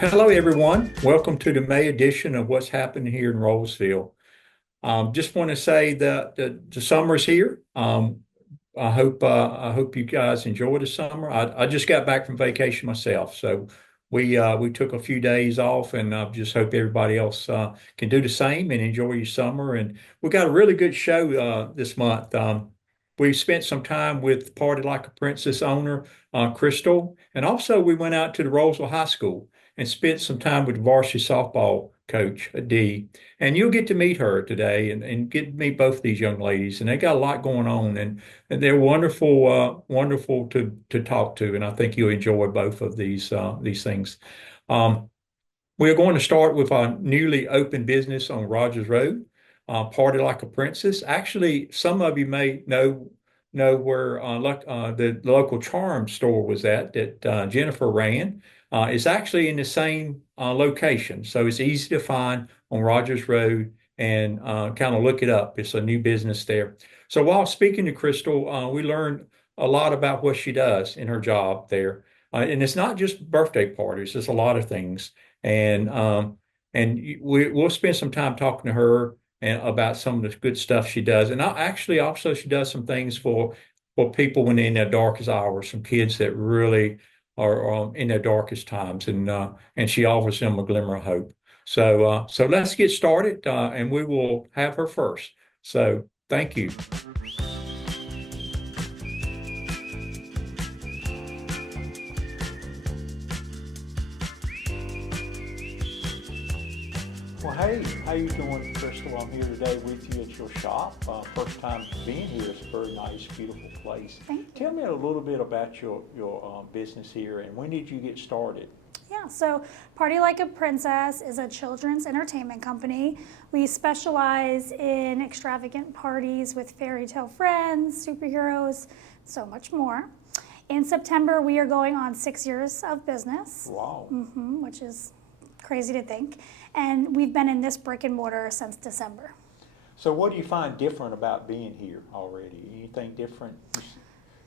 Hello, everyone. Welcome to the May edition of What's Happening here in Rolesville. Just want to say that the summer's here. I hope you guys enjoy the summer. I just got back from vacation myself, so we took a few days off, and I just hope everybody else can do the same and enjoy your summer. And we got a really good show this month. We spent some time with Party Like a Princess owner Krystal, and also we went out to the Rolesville High School and spent some time with Varsity Softball coach Dee. And you'll get to meet her today and get to meet both these young ladies. And they got a lot going on, and they're wonderful, wonderful to talk to. And I think you'll enjoy both of these things. Um, we're going to start with our newly opened business on Rogers Road, Party Like a Princess. Actually, some of you may know where the local charm store was at that Jennifer ran. It's actually in the same location, so it's easy to find on Rogers Road and kind of look it up. It's a new business there. So while speaking to Krystal, we learned a lot about what she does in her job there. And it's not just birthday parties, it's a lot of things. And we'll spend some time talking to her and about some of the good stuff she does. And actually also she does some things for people when they're in their darkest hours, some kids that really are in their darkest times, and she offers them a glimmer of hope. So let's get started, and we will have her first. So thank you. Well, hey, how you doing, Krystal? I'm here today with you at your shop. First time being here. It's a very nice, beautiful place. Thank you. Tell me a little bit about your business here, and when did you get started? Yeah, so Party Like a Princess is a children's entertainment company. We specialize in extravagant parties with fairy tale friends, superheroes, so much more. In September, we are going on 6 years of business. Wow. Which is crazy to think. And we've been in this brick and mortar since December. So what do you find different about being here already? Anything different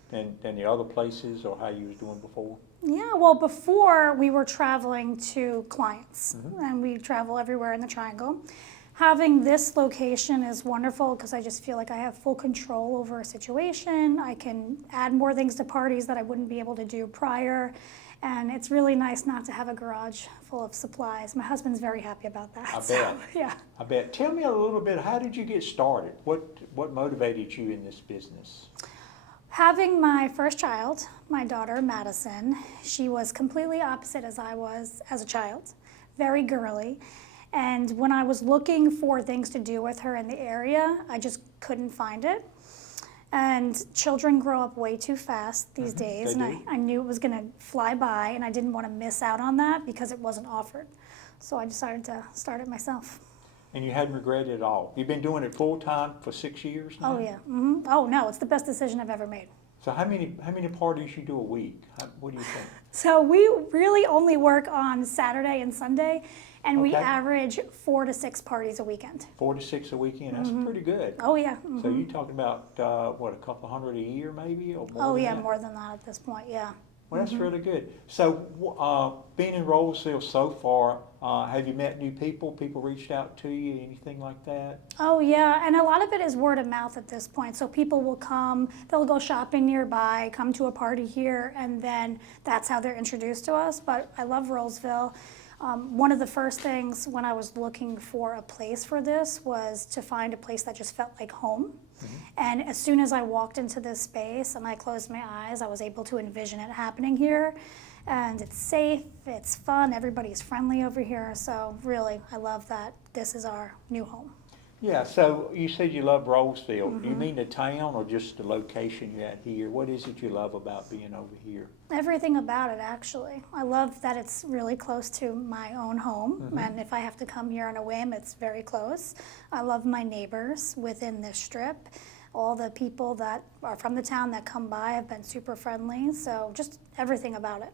than the other places or how you was doing before? Yeah, well, before we were traveling to clients, and we travel everywhere in the triangle. Having this location is wonderful because I just feel like I have full control over a situation. I can add more things to parties that I wouldn't be able to do prior. And it's really nice not to have a garage full of supplies. My husband's very happy about that. I bet. So, yeah. I bet. Tell me a little bit, how did you get started? What motivated you in this business? Having my first child, my daughter Madison, she was completely opposite as I was as a child, very girly. And when I was looking for things to do with her in the area, I just couldn't find it. And children grow up way too fast these days, and I knew it was going to fly by, and I didn't want to miss out on that because it wasn't offered. So I decided to start it myself. And you hadn't regretted it at all? You've been doing it full time for 6 years now? Oh yeah. Oh no, it's the best decision I've ever made. So how many parties you do a week? What do you think? So we really only work on Saturday and Sunday, and we average 4 to 6 parties a weekend. 4 to 6 a weekend. That's pretty good. Oh yeah. So you're talking about what, a couple hundred a year maybe, or more? Oh than yeah, that? more than that at this point. Yeah. Well, that's really good. So, being in Rolesville so far, have you met new people? People reached out to you, anything like that? Oh yeah, and a lot of it is word of mouth at this point. So people will come, they'll go shopping nearby, come to a party here, and then that's how they're introduced to us. But I love Rolesville. One of the first things when I was looking for a place for this was to find a place that just felt like home. And as soon as I walked into this space and I closed my eyes, I was able to envision it happening here. And it's safe, it's fun, everybody's friendly over here. So really, I love that this is our new home. Yeah, so you said you love Rolesville. Do you mean the town or just the location you're at here? What is it you love about being over here? Everything about it, actually. I love that it's really close to my own home, and if I have to come here on a whim, it's very close. I love my neighbors within this strip. All the people that are from the town that come by have been super friendly, so just everything about it.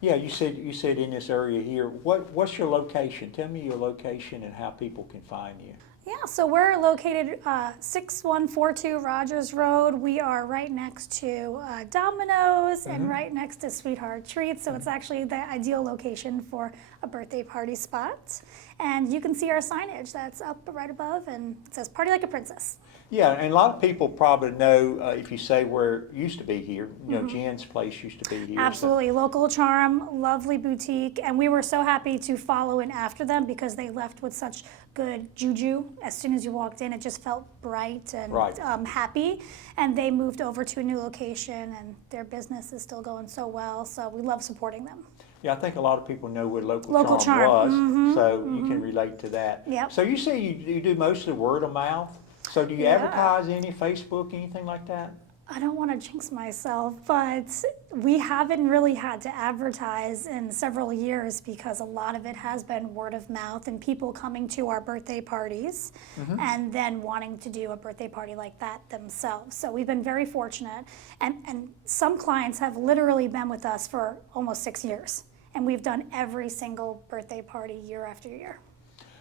Yeah, you said in this area here. What's your location? Tell me your location and how people can find you. Yeah, so we're located 6142 Rogers Road. We are right next to Domino's and right next to Sweetheart Treats. So it's actually the ideal location for a birthday party spot. And you can see our signage that's up right above, and it says "Party Like a Princess." Yeah, and a lot of people probably know if you say where it used to be here. You know, Jen's place used to be here. Absolutely, local charm, lovely boutique, and we were so happy to follow in after them because they left with such good juju. As soon as you walked in, it just felt bright and happy. And they moved over to a new location, and their business is still going so well. So we love supporting them. Yeah, I think a lot of people know what local charm was, so you can relate to that. Yep. So you say you do mostly word of mouth. So do you advertise any, Facebook, anything like that? I don't want to jinx myself, but we haven't really had to advertise in several years because a lot of it has been word of mouth and people coming to our birthday parties and then wanting to do a birthday party like that themselves. So we've been very fortunate, and some clients have literally been with us for almost 6 years, and we've done every single birthday party year after year.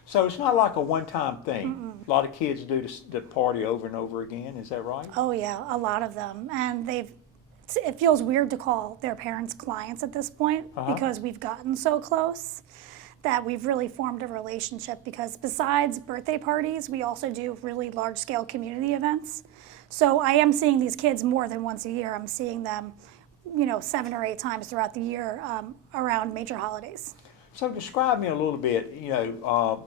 So it's not like a one-time thing. A lot of kids do the party over and over again. Is that right? Oh yeah, a lot of them, and it feels weird to call their parents clients at this point because we've gotten so close that we've really formed a relationship, because besides birthday parties, we also do really large-scale community events. So I am seeing these kids more than once a year. I'm seeing them, 7 or 8 times throughout the year around major holidays. So describe me a little bit,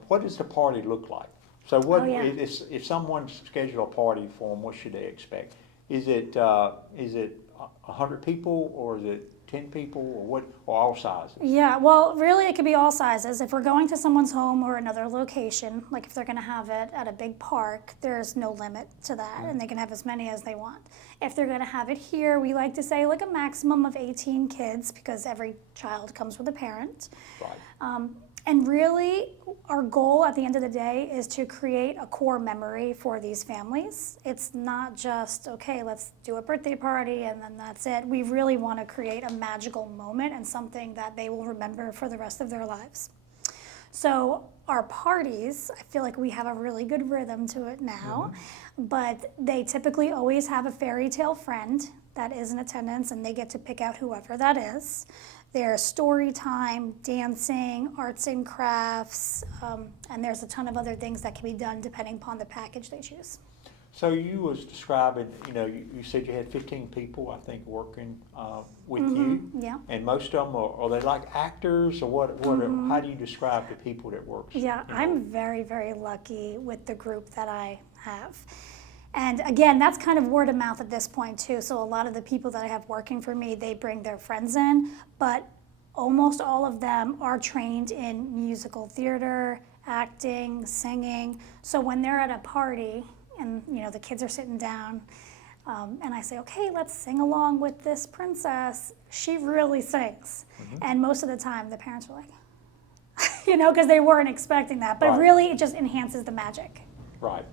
what does the party look like? So if someone scheduled a party for them, what should they expect? Is it 100 people, or is it 10 people, or all sizes? Yeah, well, really it could be all sizes. If we're going to someone's home or another location, like if they're going to have it at a big park, there's no limit to that, and they can have as many as they want. If they're going to have it here, we like to say like a maximum of 18 kids, because every child comes with a parent. Right. And really, our goal at the end of the day is to create a core memory for these families. It's not just, okay, let's do a birthday party and then that's it. We really want to create a magical moment and something that they will remember for the rest of their lives. So our parties, I feel like we have a really good rhythm to it now, but they typically always have a fairy tale friend that is in attendance, and they get to pick out whoever that is. There's story time, dancing, arts and crafts, and there's a ton of other things that can be done depending upon the package they choose. So you was describing, you said you had 15 people, I think, working with you. Yeah. And most of them, are they like actors, or what? How do you describe the people that work? Yeah, I'm very, very lucky with the group that I have. And again, that's kind of word of mouth at this point too. So a lot of the people that I have working for me, they bring their friends in, but almost all of them are trained in musical theater, acting, singing. So when they're at a party and the kids are sitting down, and I say, okay, let's sing along with this princess, she really sings. And most of the time the parents are like, because they weren't expecting that. But really it just enhances the magic. Right.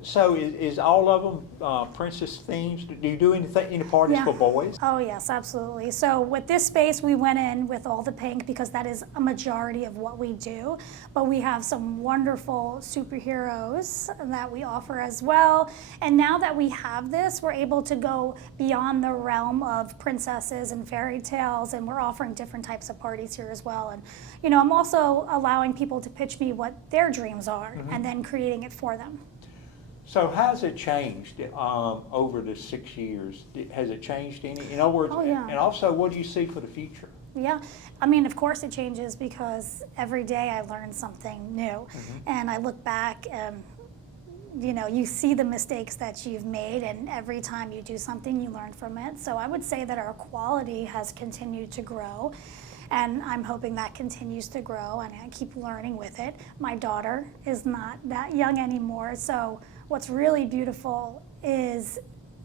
So is all of them princess themes? Do you do any parties for boys? Oh yes, absolutely. So with this space, we went in with all the pink because that is a majority of what we do. But we have some wonderful superheroes that we offer as well. And now that we have this, we're able to go beyond the realm of princesses and fairy tales, and we're offering different types of parties here as well. And I'm also allowing people to pitch me what their dreams are and then creating it for them. So has it changed over the 6 years? Has it changed any? In other words, and also, what do you see for the future? Yeah, I mean, of course it changes because every day I learn something new. And I look back and, you see the mistakes that you've made, and every time you do something, you learn from it. So I would say that our quality has continued to grow. And I'm hoping that continues to grow, and I keep learning with it. My daughter is not that young anymore, so what's really beautiful is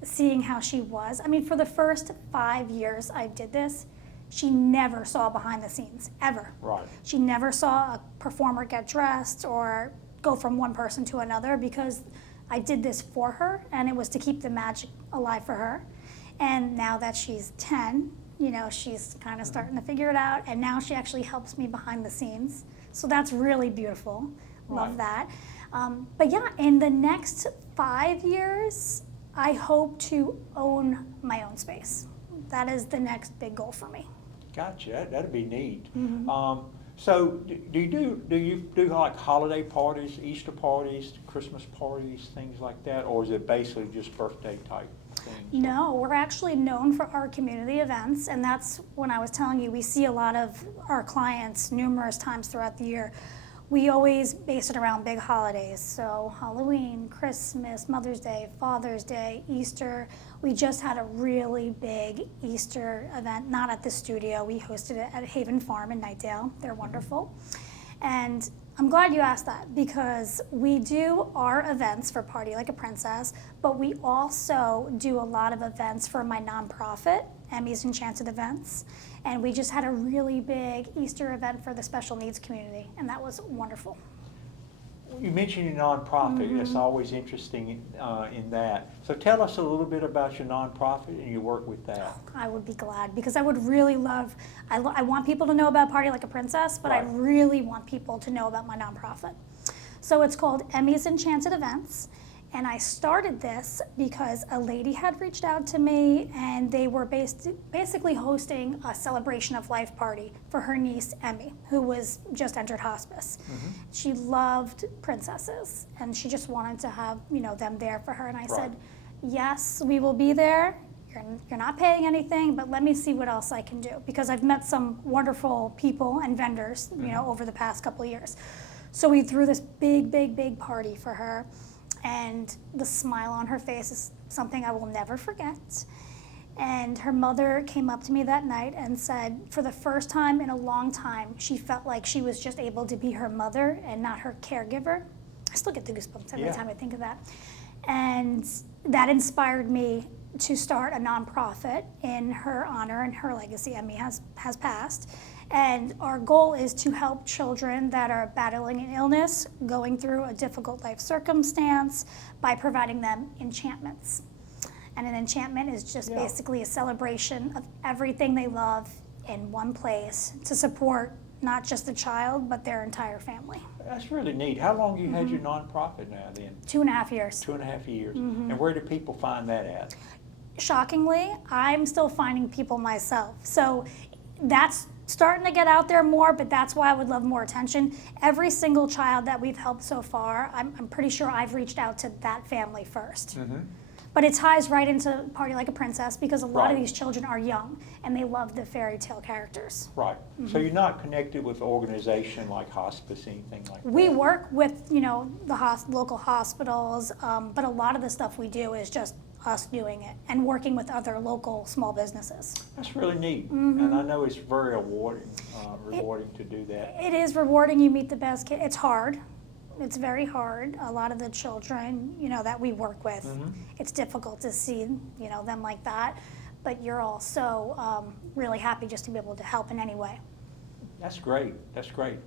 seeing how she was. I mean, for the first 5 years I did this, she never saw behind the scenes, ever. Right. She never saw a performer get dressed or go from one person to another, because I did this for her, and it was to keep the magic alive for her. And now that she's 10, she's kind of starting to figure it out, and now she actually helps me behind the scenes. So that's really beautiful. Love that. But yeah, in the next 5 years, I hope to own my own space. That is the next big goal for me. Gotcha. That'd be neat. Mm-hmm. So do you do like holiday parties, Easter parties, Christmas parties, things like that, or is it basically just birthday type things? No, we're actually known for our community events, and that's when I was telling you, we see a lot of our clients numerous times throughout the year. We always base it around big holidays, so Halloween, Christmas, Mother's Day, Father's Day, Easter. We just had a really big Easter event, not at the studio. We hosted it at Haven Farm in Nightdale. They're wonderful. And I'm glad you asked that, because we do our events for Party Like a Princess, but we also do a lot of events for my nonprofit, Emmy's Enchanted Events. And we just had a really big Easter event for the special needs community, and that was wonderful. You mentioned your nonprofit. It's always interesting in that. So tell us a little bit about your nonprofit and your work with that. I would be glad, because I would really love, I want people to know about Party Like a Princess, but Right. I really want people to know about my nonprofit. So it's called Emmy's Enchanted Events, and I started this because a lady had reached out to me, and they were basically hosting a celebration of life party for her niece, Emmy, who was just entered hospice. She loved princesses, and she just wanted to have, them there for her. And I said, yes, we will be there. You're not paying anything, but let me see what else I can do, because I've met some wonderful people and vendors, over the past couple of years. So we threw this big party for her. And the smile on her face is something I will never forget. And her mother came up to me that night and said, for the first time in a long time, she felt like she was just able to be her mother and not her caregiver. I still get the goosebumps every time I think of that. And that inspired me to start a nonprofit in her honor and her legacy. Emmy has passed. And our goal is to help children that are battling an illness, going through a difficult life circumstance, by providing them enchantments. And an enchantment is just basically a celebration of everything they love in one place to support not just the child, but their entire family. That's really neat. How long have you had your nonprofit now then? 2.5 years. 2.5 years. And where do people find that at? Shockingly, I'm still finding people myself. So that's starting to get out there more, but that's why I would love more attention. Every single child that we've helped so far, I'm pretty sure I've reached out to that family first. But it ties right into Party Like a Princess, because a lot of these children are young and they love the fairy tale characters. Right. So you're not connected with an organization like hospice, anything like that? We work with, the local hospitals, but a lot of the stuff we do is just us doing it and working with other local small businesses. That's really neat. And I know it's very rewarding to do that. It is rewarding. You meet the best kids. It's hard. It's very hard. A lot of the children, that we work with, it's difficult to see, them like that. But you're also really happy just to be able to help in any way. That's great. That's great.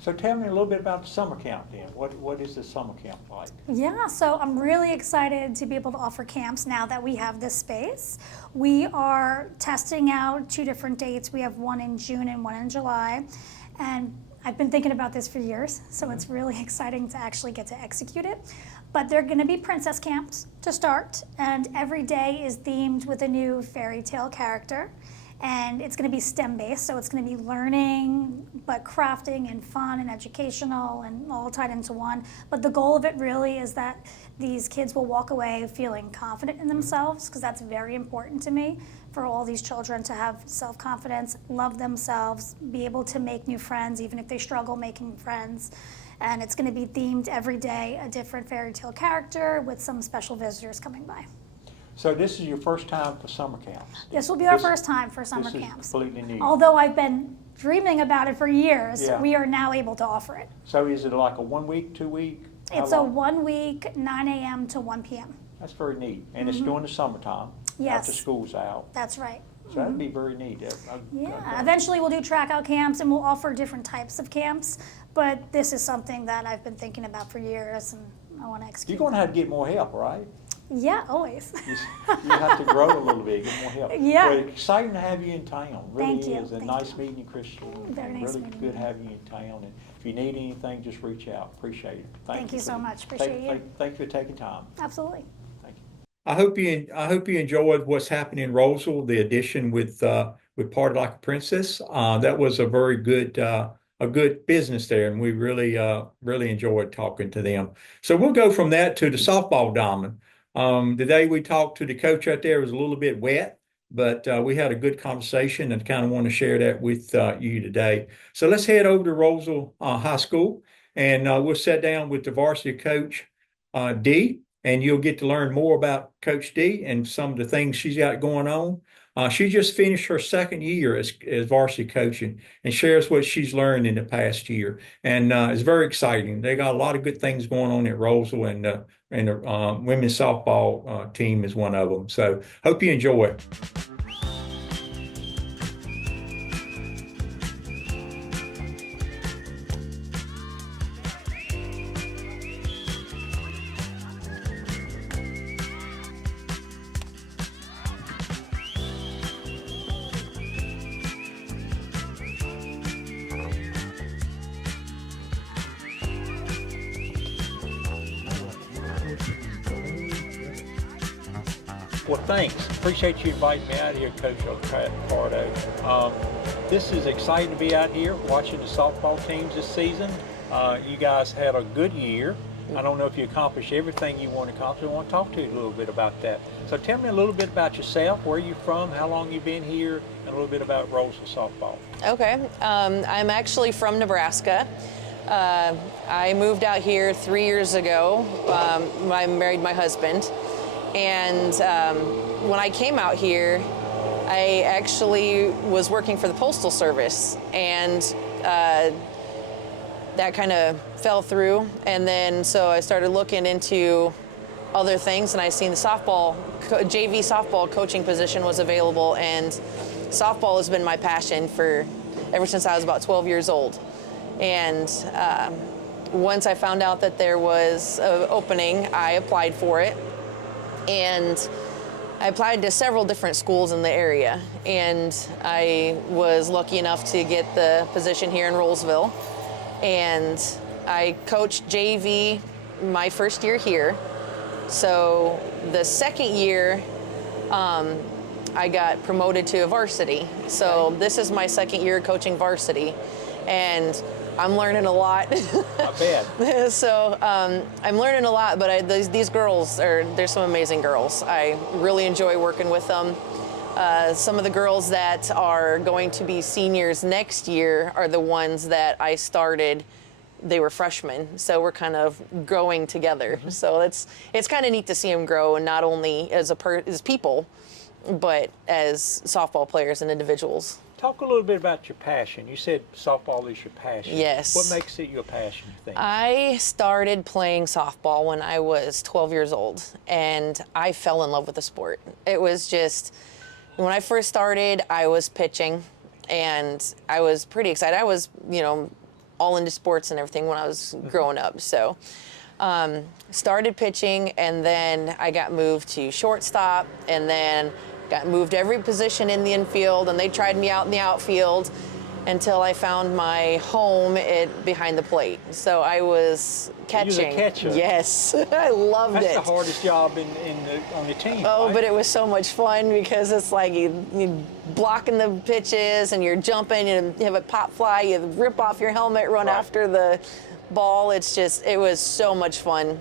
So tell me a little bit about the summer camp then. What is the summer camp like? Yeah, so I'm really excited to be able to offer camps now that we have this space. We are testing out 2 different dates. We have one in June and one in July. And I've been thinking about this for years, so it's really exciting to actually get to execute it. But they're going to be princess camps to start, and every day is themed with a new fairy tale character. And it's going to be STEM-based, so it's going to be learning, but crafting and fun and educational and all tied into one. But the goal of it really is that these kids will walk away feeling confident in themselves, because that's very important to me, for all these children to have self-confidence, love themselves, be able to make new friends, even if they struggle making friends. And it's going to be themed every day, a different fairy tale character with some special visitors coming by. So this is your first time for summer camps? This will be our first time for summer this camps. Is completely new. Although I've been dreaming about it for years, we are now able to offer it. So is it like a 1 week, 2 week? It's a 1 week, 9 a.m. to 1 p.m. That's very neat. And it's during the summertime, Yes. after school's out. That's right. So that'd be very neat. Yeah, eventually we'll do track out camps and we'll offer different types of camps, but this is something that I've been thinking about for years and I want to execute. You're going to have to get more help, right? Yeah, always. You have to grow a little bit, get more help. Yeah. Well, exciting to have you in town. Really Thank you. is. Thank nice you. meeting you, Krystal. Very nice really meeting good you. having you in town. And If you need anything, just reach out. Appreciate it. Thank you so much. Appreciate you. Thank you for taking time. Absolutely. Thank you. I hope you enjoyed what's happening in Rolesville, the addition with Party Like a Princess. That was a good business there, and we really enjoyed talking to them. So we'll go from that to the softball diamond. The day we talked to the coach out there was a little bit wet, but we had a good conversation and kind of want to share that with you today. So let's head over to Rolesville High School, and we'll sit down with the varsity coach, Dee, and you'll get to learn more about Coach Dee and some of the things she's got going on. She just finished her second year as varsity coaching and shares what she's learned in the past year. And it's very exciting. They got a lot of good things going on at Rolesville, and the women's softball team is one of them. So hope you enjoy it. Well, thanks. Appreciate you inviting me out here, Coach Accardo. This is exciting to be out here watching the softball teams this season. You guys had a good year. I don't know if you accomplished everything you want to accomplish. I want to talk to you a little bit about that. So tell me a little bit about yourself, where you're from, how long you've been here, and a little bit about Rolesville softball. Okay, I'm actually from Nebraska. I moved out here 3 years ago. I married my husband. And when I came out here, I actually was working for the Postal Service, and that kind of fell through. And then so I started looking into other things, and I seen the JV softball coaching position was available, and softball has been my passion ever since I was about 12 years old. And once I found out that there was an opening, I applied for it. And I applied to several different schools in the area, and I was lucky enough to get the position here in Rolesville. And I coached JV my first year here. So the second year, I got promoted to a varsity. So this is my second year coaching varsity, and I'm learning a lot. I bet. So I'm learning a lot, but these girls they're some amazing girls. I really enjoy working with them. Some of the girls that are going to be seniors next year are the ones that I started. They were freshmen, so we're kind of growing together. Mm-hmm. So it's kind of neat to see them grow, and not only as people, but as softball players and individuals. Talk a little bit about your passion. You said softball is your passion. Yes. What makes it your passion, you think? I started playing softball when I was 12 years old, and I fell in love with the sport. It was just, when I first started, I was pitching, and I was pretty excited. I was, all into sports and everything when I was growing up. So started pitching, and then I got moved to shortstop, and then got moved every position in the infield, and they tried me out in the outfield until I found my home behind the plate. So I was catching. You were a catcher. Yes, I loved it. That's the hardest job on the team. Oh, right? but it was so much fun because it's like you blocking the pitches, and you're jumping, and you have a pop fly, you rip off your helmet, run right. after the ball. It was so much fun.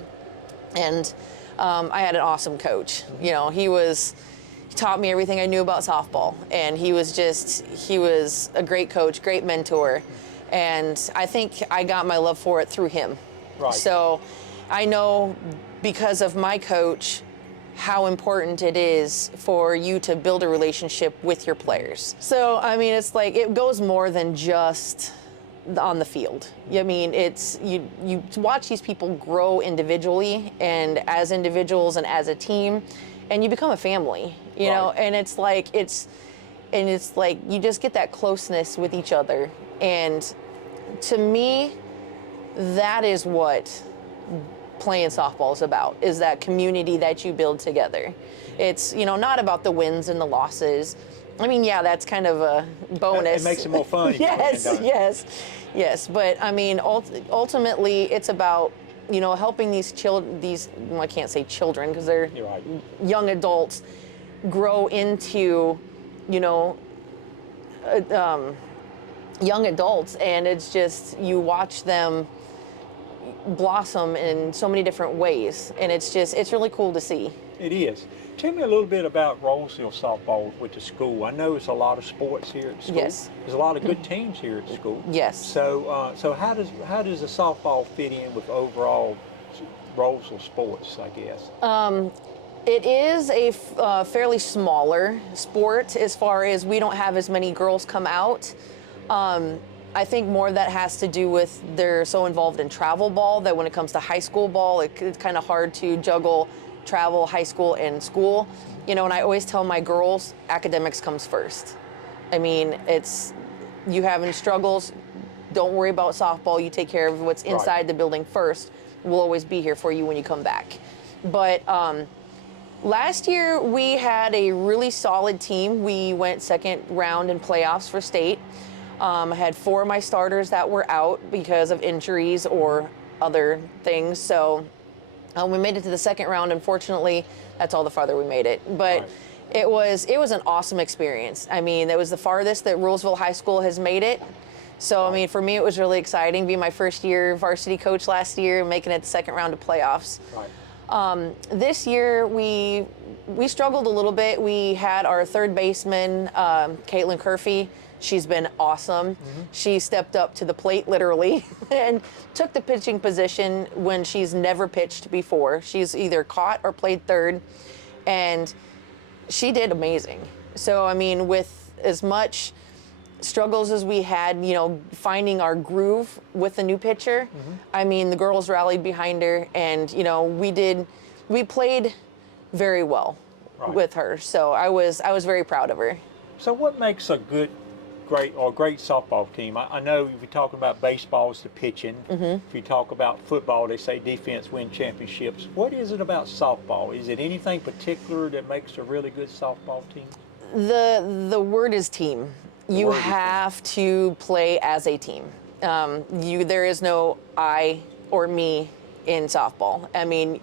And I had an awesome coach. He taught me everything I knew about softball, and he was a great coach, great mentor, and I think I got my love for it through him. Right. So I know, because of my coach, how important it is for you to build a relationship with your players. So it's like, it goes more than just on the field. It's you watch these people grow individually and as individuals and as a team, and you become a family, you know, and it's like you just get that closeness with each other. And to me, that is what playing softball is about, is that community that you build together. It's, not about the wins and the losses. I mean, yeah, that's kind of a bonus. It makes it more fun. Yes, yes. But I mean, ultimately, it's about, helping these well, I can't say children because they're You're right. young adults, grow into, young adults, and it's just, you watch them blossom in so many different ways, and it's really cool to see. It is. Tell me a little bit about Rolesville softball with the school. I know it's a lot of sports here at the school. Yes. There's a lot of good teams here at the school. Yes. So how does the softball fit in with overall Rolesville sports, I guess? It is a fairly smaller sport as far as we don't have as many girls come out. I think more of that has to do with they're so involved in travel ball that when it comes to high school ball, it's kind of hard to juggle travel, high school, and school. And I always tell my girls, academics comes first. I mean, you having struggles, don't worry about softball. You take care of what's inside the building first. We'll always be here for you when you come back. But last year, we had a really solid team. We went second round in playoffs for state. I had 4 of my starters that were out because of injuries or other things. So we made it to the second round. Unfortunately, that's all the farther we made it. But it was an awesome experience. I mean, it was the farthest that Rolesville High School has made it. So, I mean, for me, it was really exciting. Being my first year varsity coach last year, making it the second round of playoffs. Right. This year, we struggled a little bit. We had our third baseman, Caitlin Curfey. She's been awesome. She stepped up to the plate, literally, and took the pitching position when she's never pitched before. She's either caught or played third, and she did amazing. So, I mean, with as much struggles as we had, finding our groove with the new pitcher, I mean, the girls rallied behind her, and, we played very well with her. So I was very proud of her. So what makes a great softball team? I know if you're talking about baseball, it's the pitching. If you talk about football, they say defense win championships. What is it about softball? Is it anything particular that makes a really good softball team? The word is team. You have to play as a team. There is no I or me in softball. I mean,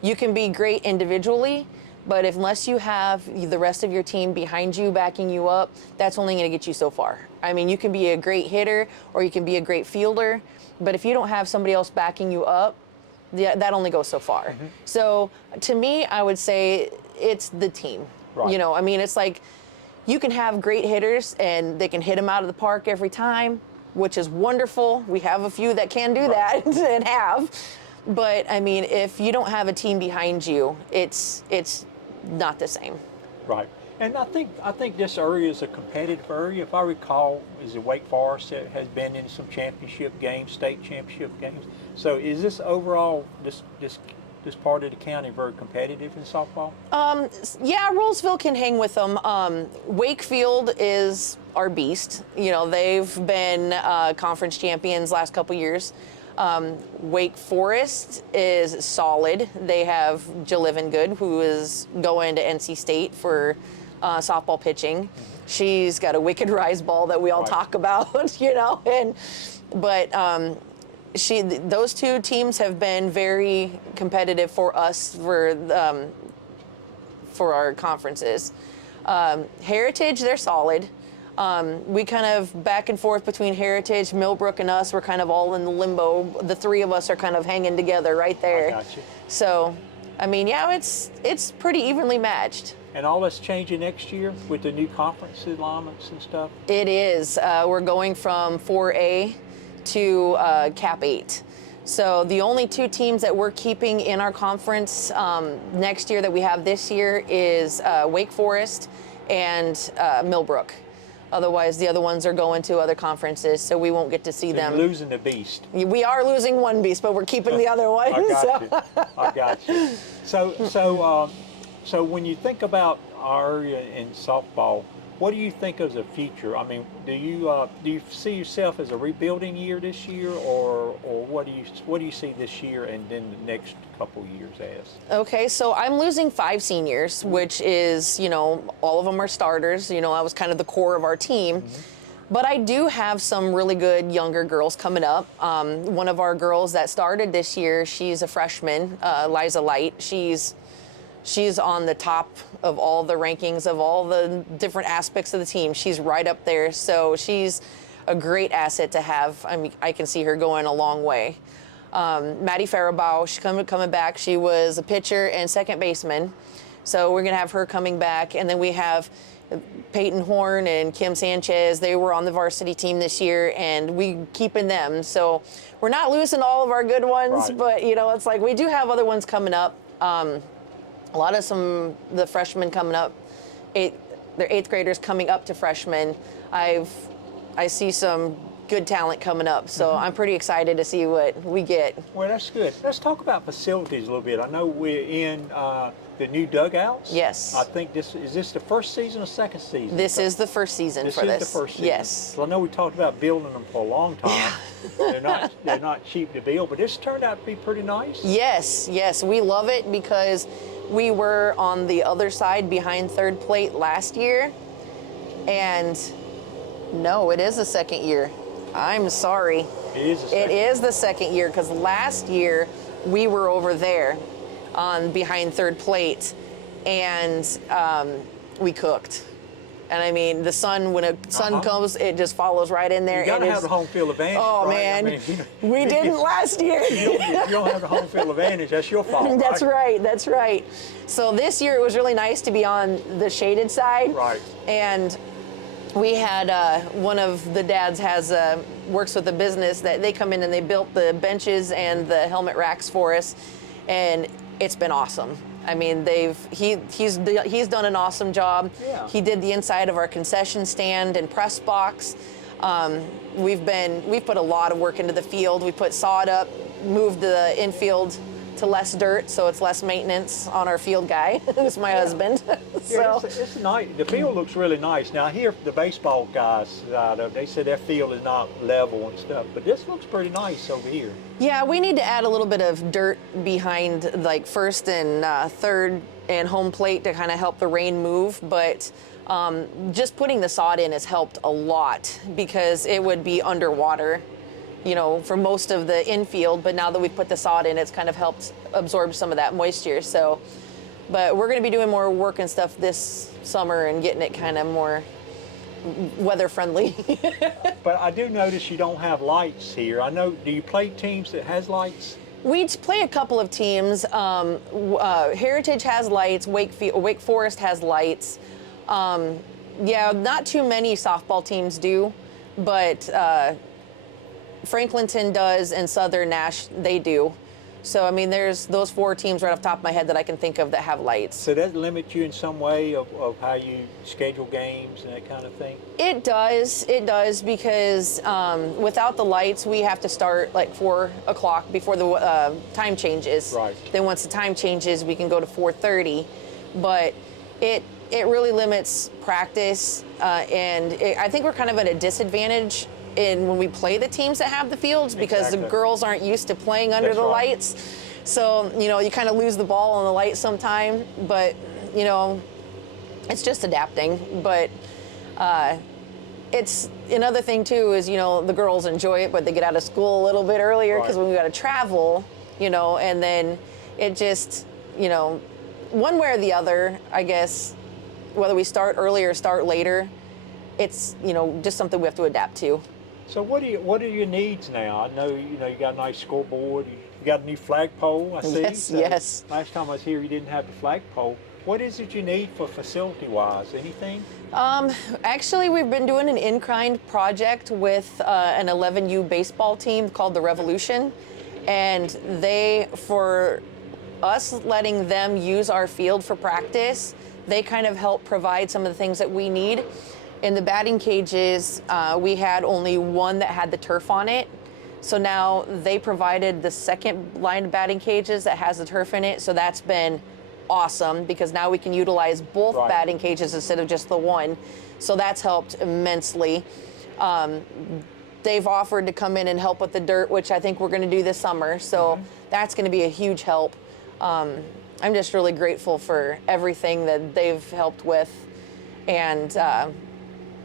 you can be great individually, but unless you have the rest of your team behind you, backing you up, that's only going to get you so far. I mean, you can be a great hitter or you can be a great fielder, but if you don't have somebody else backing you up, that only goes so far. So to me, I would say it's the team. Right. I mean, it's like you can have great hitters and they can hit them out of the park every time, which is wonderful. We have a few that can do that and have. But I mean, if you don't have a team behind you, it's not the same. Right. And I think this area is a competitive area. If I recall, is it Wake Forest that has been in some championship games, state championship games. So is this overall this part of the county very competitive in softball? Yeah, Rolesville can hang with them. Wakefield is our beast. They've been conference champions last couple years. Wake Forest is solid. They have Jalivan Good, who is going to NC State for softball pitching. She's got a wicked rise ball that we all talk about, those two teams have been very competitive for us for our conferences. Heritage, they're solid. We kind of back and forth between Heritage, Millbrook, and us. We're kind of all in the limbo. The three of us are kind of hanging together right there. I got you. So, I mean, yeah, it's pretty evenly matched. And all that's changing next year with the new conference alignments and stuff? It is. We're going from 4A to Cap 8. So the only two teams that we're keeping in our conference next year that we have this year is Wake Forest and Millbrook. Otherwise, the other ones are going to other conferences, so we won't get to see them. You're losing the beast. We are losing one beast, but we're keeping the other one. I got you. So when you think about our area in softball, What do you think of the future? I mean, do you see yourself as a rebuilding year this year, or what do you see this year and then the next couple years as? Okay, so I'm losing 5 seniors, which is, all of them are starters. I was kind of the core of our team. But I do have some really good younger girls coming up. One of our girls that started this year, she's a freshman, Liza Light. She's on the top of all the rankings of all the different aspects of the team. She's right up there. So she's a great asset to have. I mean, I can see her going a long way. Maddie Faribault, she's coming back. She was a pitcher and second baseman. So we're going to have her coming back. And then we have Peyton Horn and Kim Sanchez. They were on the varsity team this year, and we keeping them. So we're not losing all of our good ones, right. But, it's like we do have other ones coming up. A lot of the freshmen coming up, they're 8th graders coming up to freshmen. I see some good talent coming up, so I'm pretty excited to see what we get. Well, that's good. Let's talk about facilities a little bit. I know we're in the new dugouts. Yes. I think is this the first season or second season? This is the first season for this. This is the first season. Yes. Well, I know we talked about building them for a long time. They're not cheap to build, but this turned out to be pretty nice. Yes, we love it because we were on the other side behind third plate last year, and no, it is the second year. I'm sorry. It is the second year because last year we were over there on behind third plate, and we cooked. And I mean, the sun, when a sun comes, it just follows right in there. You gotta have the home field advantage. Oh, right? man, I mean, we didn't last year. If you don't have the home field advantage, that's your fault. That's right. That's right. So this year it was really nice to be on the shaded side. Right. And we had one of the dads works with a business that they come in and they built the benches and the helmet racks for us, and it's been awesome. I mean, he's done an awesome job. Yeah. He did the inside of our concession stand and press box. We've put a lot of work into the field. We put sod up, moved the infield to less dirt, so it's less maintenance on our field guy, who's my husband. Yeah, it's nice. The field looks really nice. Now, here the baseball guys, they said their field is not level and stuff, but this looks pretty nice over here. Yeah, we need to add a little bit of dirt behind like first and third and home plate to kind of help the rain move, but just putting the sod in has helped a lot because it would be underwater, for most of the infield, but now that we put the sod in, it's kind of helped absorb some of that moisture. So, but we're going to be doing more work and stuff this summer and getting it kind of more weather friendly. But I do notice you don't have lights here. I know, do you play teams that has lights? We play a couple of teams. Heritage has lights, Wake Forest has lights. Yeah, not too many softball teams do, but Franklinton does, and Southern Nash, they do. So, I mean, there's those 4 teams right off the top of my head that I can think of that have lights. So that limits you in some way of how you schedule games and that kind of thing? It does because without the lights, we have to start like 4 o'clock before the time changes. Right. Then once the time changes, we can go to 4:30. But it really limits practice, and I think we're kind of at a disadvantage when we play the teams that have the fields because Exactly. the girls aren't used to playing under That's the right. lights. So, you kind of lose the ball on the lights sometime, but, it's just adapting. But it's another thing too is, the girls enjoy it, but they get out of school a little bit earlier because Right. when we got to travel, and then it just, one way or the other, I guess, whether we start early or start later, it's, just something we have to adapt to. So what are your needs now? I know, you got a nice scoreboard. You got a new flagpole, I see. Yes, yes. Last time I was here, you didn't have the flagpole. What is it you need for facility-wise? Anything? Actually, we've been doing an in-kind project with an 11U baseball team called the Revolution, and for us letting them use our field for practice, they kind of help provide some of the things that we need. In the batting cages, we had only one that had the turf on it. So now they provided the second line of batting cages that has the turf in it. So that's been awesome because now we can utilize both Right. batting cages instead of just the one. So that's helped immensely. They've offered to come in and help with the dirt, which I think we're going to do this summer. So that's going to be a huge help. I'm just really grateful for everything that they've helped with. And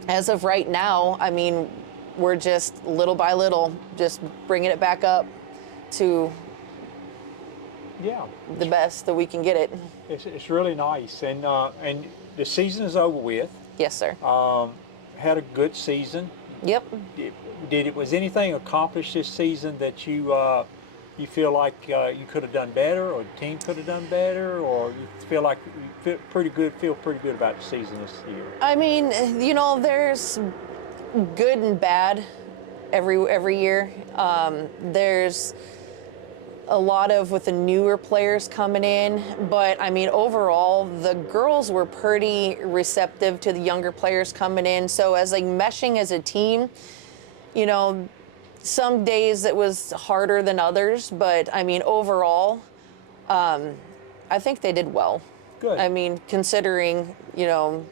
as of right now, I mean, we're just little by little just bringing it back up to Yeah. the best that we can get it. It's really nice. And the season is over with. Yes, sir. Had a good season. Yep. Was anything accomplished this season that you feel like you could have done better, or the team could have done better, or you feel like you feel pretty good about the season this year? I mean, you know, there's good and bad every year. There's a lot of with the newer players coming in, but I mean, overall, the girls were pretty receptive to the younger players coming in. So as like meshing as a team, you know, some days it was harder than others, but I mean, overall, I think they did well. Good. I mean, considering, you know,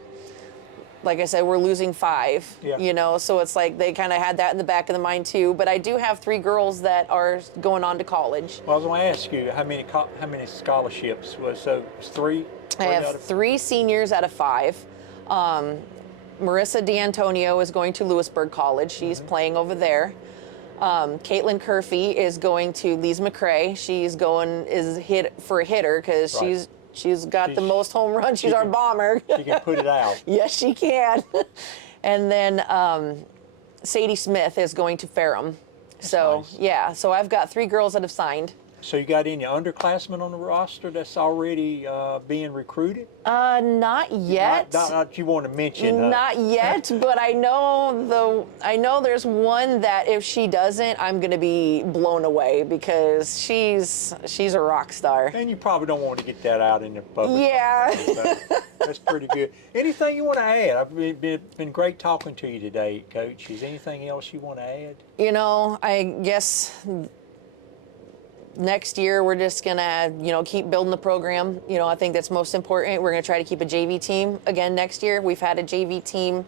like I said, we're losing 5, Yeah. you know, so it's like they kind of had that in the back of the mind too. But I do have 3 girls that are going on to college. Well, I was going to ask you how many scholarships it's 3. I have 3 seniors out of 5. Marissa D'Antonio is going to Lewisburg College. She's playing over there. Caitlin Curfey is going to Lees McRae. She's hit for a hitter because Right. she's got the most home runs. She's our can- bomber. She can put it out. Yes, she can. And then Sadie Smith is going to Ferrum. So nice. yeah, so I've got 3 girls that have signed. So you got any underclassmen on the roster that's already being recruited? Not yet. Not you want to mention. Not yet, but I know there's one that if she doesn't, I'm gonna be blown away because she's a rock star. And you probably don't want to get that out in the public. Yeah. So that's pretty good. Anything you want to add? I've been great talking to you today, Coach. Is anything else you want to add? You know, I guess next year we're just gonna, you know, keep building the program. You know, I think that's most important. We're gonna try to keep a JV team again next year. We've had a JV team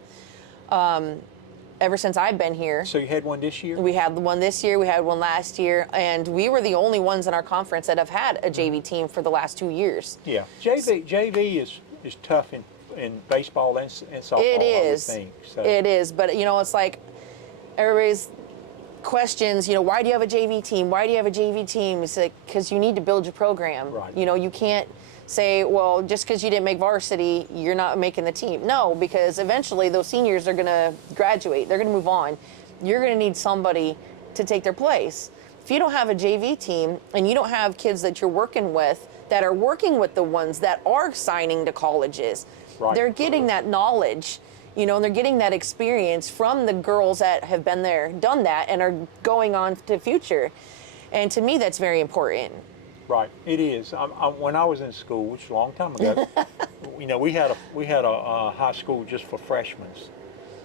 ever since I've been here. So you had one this year? We had one this year, we had one last year, and we were the only ones in our conference that have had a JV team for the last 2 years. Yeah. JV is tough in baseball and softball. It is. I would think. So. It is, but you know, it's like everybody's questions, you know, why do you have a JV team? Why do you have a JV team? It's like, because you need to build your program. Right. You know, you can't say, well, just because you didn't make varsity, you're not making the team. No, because eventually those seniors are going to graduate. They're going to move on. You're going to need somebody to take their place. If you don't have a JV team and you don't have kids that you're working with that are working with the ones that are signing to colleges, Right. they're getting that knowledge. You know, and they're getting that experience from the girls that have been there, done that, and are going on to future. And to me, that's very important. Right, it is. When I was in school, which is a long time ago, you know, we had a high school just for freshmen,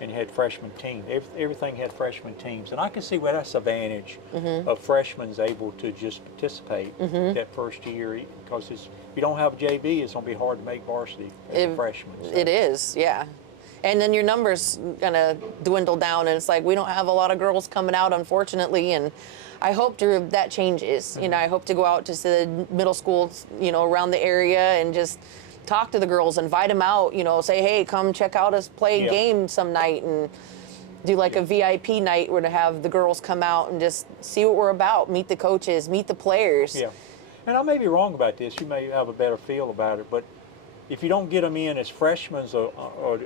and you had freshman teams. Everything had freshman teams, and I can see where that's the advantage of freshmen able to just participate that first year, because if you don't have a JV, it's going to be hard to make varsity as a freshman. So. It is, yeah. And then your numbers gonna dwindle down, and it's like we don't have a lot of girls coming out, unfortunately. And I hope that changes. You know, I hope to go out to the middle schools, you know, around the area and just talk to the girls, invite them out. You know, say, hey, come check out us play a game some night, and do like a VIP night where to have the girls come out and just see what we're about, meet the coaches, meet the players. Yeah, and I may be wrong about this. You may have a better feel about it, but if you don't get them in as freshmen or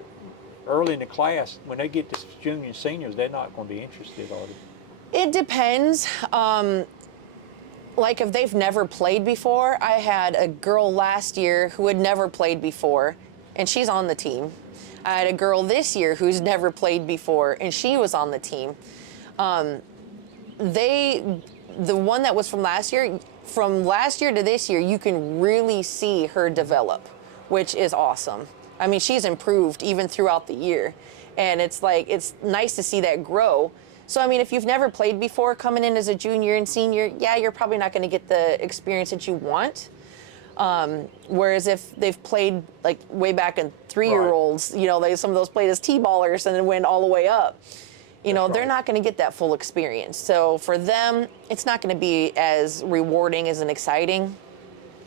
early in the class, when they get to junior and seniors, they're not going to be interested, are they? It depends. Like if they've never played before, I had a girl last year who had never played before, and she's on the team. I had a girl this year who's never played before, and she was on the team. The one that was from last year to this year, you can really see her develop, which is awesome. I mean, she's improved even throughout the year. And it's like, it's nice to see that grow. So, I mean, if you've never played before, coming in as a junior and senior, yeah, you're probably not going to get the experience that you want. Whereas if they've played like way back in 3-year-olds, you know, some of those played as T-ballers and then went all the way up. You know, they're not going to get that full experience. So for them, it's not going to be as rewarding as and exciting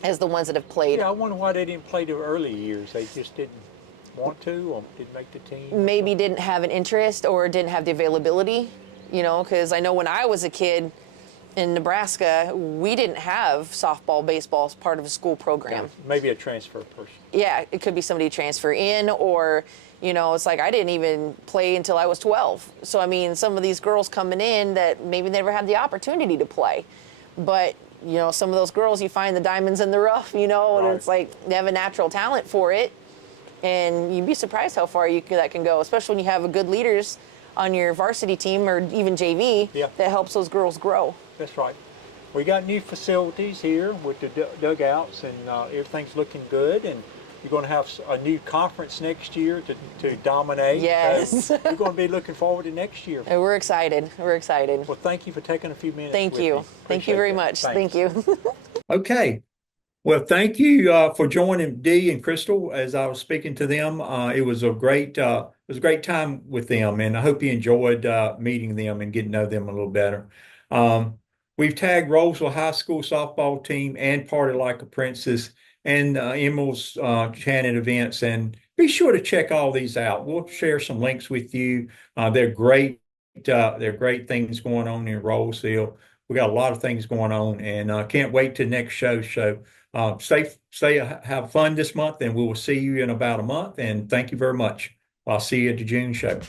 as the ones that have played. Yeah, I wonder why they didn't play the early years. They just didn't want to, or didn't make the team. Maybe didn't have an interest or didn't have the availability, you know, because I know when I was a kid in Nebraska, we didn't have softball, baseball as part of a school program. Yeah, maybe a transfer person. Yeah, it could be somebody transfer in, or, you know, it's like I didn't even play until I was 12. So, I mean, some of these girls coming in that maybe never had the opportunity to play. But, you know, some of those girls, you find the diamonds in the rough, you know, and it's like they have a natural talent for it. And you'd be surprised how far that can go, especially when you have a good leaders on your varsity team or even JV that helps those girls grow. That's right. We got new facilities here with the dugouts, and everything's looking good. And you're going to have a new conference next year to dominate. Yes. So we're going to be looking forward to next year. And we're excited. We're excited. Well, thank you for taking a few minutes. Thank you. Thank you very much. Thank you. Okay. Well, thank you for joining Dee and Krystal as I was speaking to them. It was a great time with them, and I hope you enjoyed meeting them and getting to know them a little better. We've tagged Rolesville High School softball team and Party Like a Princess and Emerald's Enchanted events, and be sure to check all these out. We'll share some links with you. They're great. They're great things going on in Rolesville. We got a lot of things going on, and can't wait to next show. Have fun this month, and we will see you in about a month. And thank you very much. I'll see you at the June show.